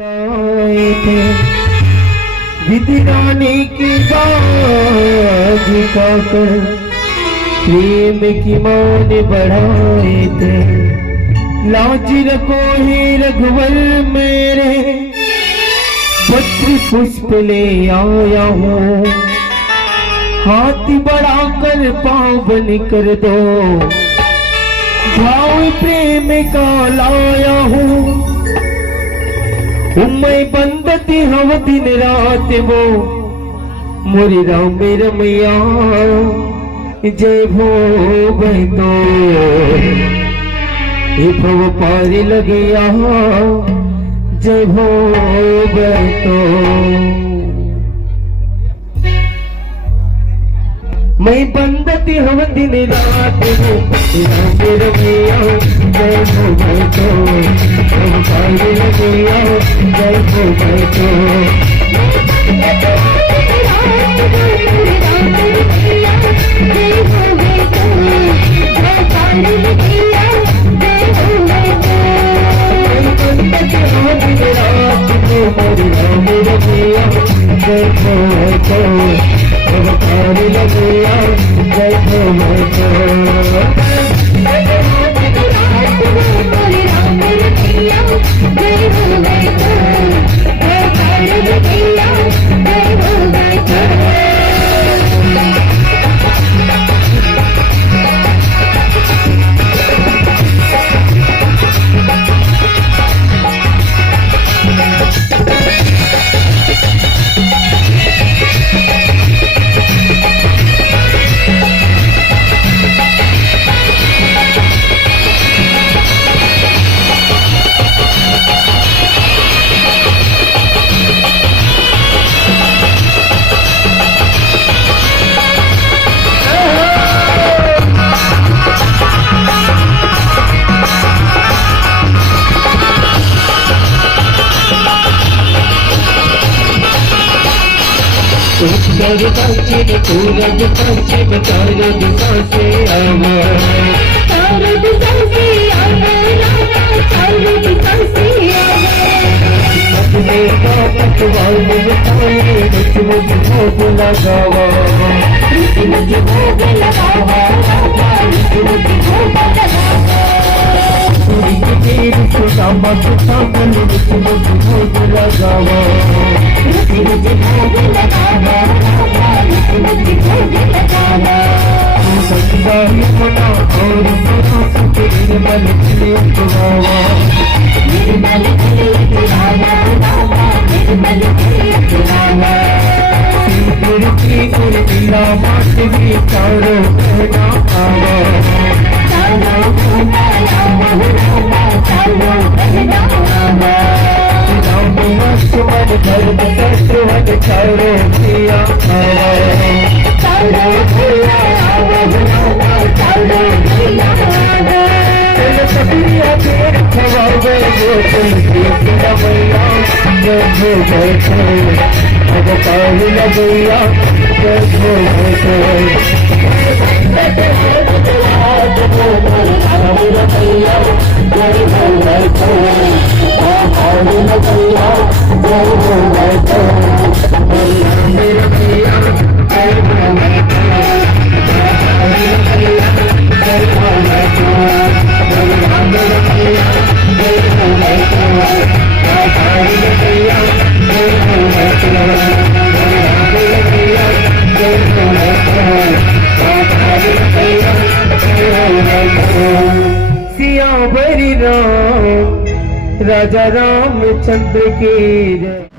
लगाए थे विधि रानी की बाज खाकर प्रेम की मान बढ़ाए थे। लाज रखो हे रघुवर मेरे पत्र पुष्प ले आया हूँ, हाथी बढ़ाकर पावन कर दो भाव प्रेम का लाया हूँ। मैं बंदती हव दिन रात वो मोरी राम रमैया जय भो तो हे भव पार लगिया जय भो तो। मैं बंदती हव दिन रात वो राम रमैया जय भो तो भव पार लगिया जय भो तो। उत्तर पश्चिम पूरब पश्चिम चारों दिशा से आवा, चारों दिशा से आवा रामा, चारों दिशा से आवा। अपने का पटवाल बताए रुचि मुझ भोग लगावा, रुचि मुझ भोग लगावा रामा, रुचि मुझ भोग लगावा। पूरी की सुदामा सुदामन रुचि मुझ भोग लगावा, रुचि मुझ भोग लगावा रामा, रुचि मुझ भोग लगावा। संसारी मना और सुना सुखे निर्मल खिले उतरावा, निर्मल खिले उतरावा रामा, निर्मल खिले उतरावा। सिंदूर की उर्मिला माट भी चारों कहना आवा, चारों कहना आवा रामा, चारों कहना आवा। राम लक्ष्मण भरत शत्रुघ्न चारों किया आवा, चारों किया आवा रामा, चारों किया आवा। कबिया तेर खवावे वो तुलसी रमैया जय भो बैठे अब पाल लगैया जय भो सियावरी राम राजा रामचंद्र की जय।